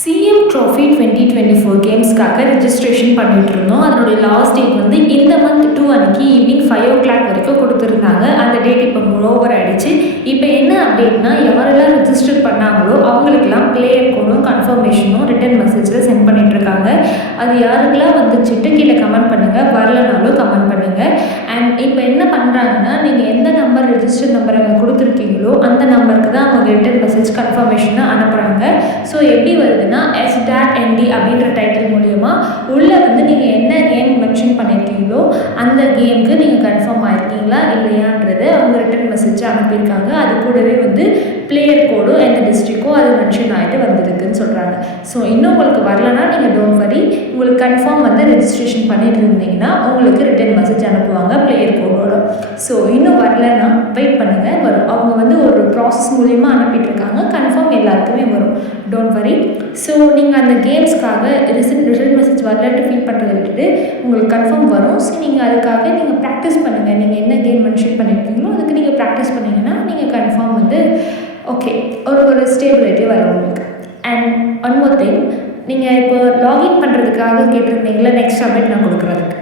CM trophy twenty twenty four கேம்ஸ்க்காக registration பண்ணிட்டு இருந்தோம் அதனுடைய லாஸ்ட் டேட் வந்து இந்த மந்த் டூ அன்னைக்கு ஈவினிங் ஃபைவ் ஓ கிளாக் வரைக்கும் கொடுத்துருந்தாங்க. அந்த டேட் இப்போ ஓவர் ஆயிடுச்சு. இப்போ என்ன அப்டேட்னா யாரெல்லாம் ரெஜிஸ்டர் பண்ணாங்களோ அவங்களுக்கெல்லாம் பிளேயர் கோடும் கன்ஃபர்மேஷனும் ரிட்டன் மெசேஜில் சென்ட் பண்ணிட்டு இருக்காங்க அது யாருக்கெல்லாம் வந்துச்சுட்டு கீழே கமெண்ட் பண்ணுங்கள் வரலனாலும் கமெண்ட் பண்ணுங்கள் அண்ட் இப்போ என்ன பண்ணுறாங்கன்னா நீங்கள் எந்த நம்பர் ரெஜிஸ்டர் நம்பர் அங்கே கொடுத்துருக்கீங்களோ அந்த நம்பருக்கு தான் அவங்க ரிட்டன் மெசேஜ் கன்ஃபர்மேஷனை ஸோ எப்படி வருதுன்னா எஸ் டேட் என்டி அப்படின்ற டைட்டில் மூலயமா உள்ளே வந்து நீங்கள் என்ன கேம் மென்ஷன் பண்ணியிருக்கீங்களோ அந்த கேமுக்கு நீங்கள் கன்ஃபார்ம் ஆயிருக்கீங்களா இல்லையான்றது அவங்க ரிட்டன் மெசேஜ் அனுப்பியிருக்காங்க. அது கூடவே வந்து பிளேயர் கோடும் எந்த டிஸ்ட்ரிக்கோ அது மென்ஷன் ஆகிட்டு வந்திருக்குன்னு சொல்கிறாங்க ஸோ இன்னும் உங்களுக்கு வரலன்னா நீங்கள் டோன்ட் வரி உங்களுக்கு கன்ஃபார்ம் வந்து ரெஜிஸ்ட்ரேஷன் பண்ணிட்டு இருந்தீங்கன்னா உங்களுக்கு ரிட்டன் மெசேஜ் அனுப்புவாங்க பிளேயர் கோடோட ஸோ இன்னும் வரலன்னா வெயிட் பண்ணுங்கள் வரும். அவங்க வந்து ஒரு ப்ராசஸ் மூலியமாக அனுப்பிட்டு இருக்காங்க. கன்ஃபார்ம் எல்லாமே வரும். டோன்ட் வரி ஸோ நீங்கள் அந்த கேம்ஸ்க்காக ரிசல்ட் ரிசல்ட் மெசேஜ் வரலன்ட்டு ஃபீல் பண்ணுறதை விட்டுட்டு உங்களுக்கு கன்ஃபார்ம் வரும். ஸோ நீங்கள் அதுக்காக நீங்கள் ப்ராக்டிஸ் பண்ணுங்கள் நீங்கள் என்ன கேம் மென்ஷன் பண்ணியிருக்கீங்களோ அதுக்கு நீங்கள் ப்ராக்டிஸ் பண்ணிங்கன்னா நீங்கள் கன்ஃபார்ம் வந்து ஓகே ஒரு ஒரு ஸ்டேபிலிட்டி வரும் உங்களுக்கு. அண்ட் ஒன் மோர் திங் நீங்கள் இப்போ லாகின் பண்ணுறதுக்காக கேட்டிருந்தீங்களா நெக்ஸ்ட் அப்டேட் நான் கொடுக்குறதுக்கு.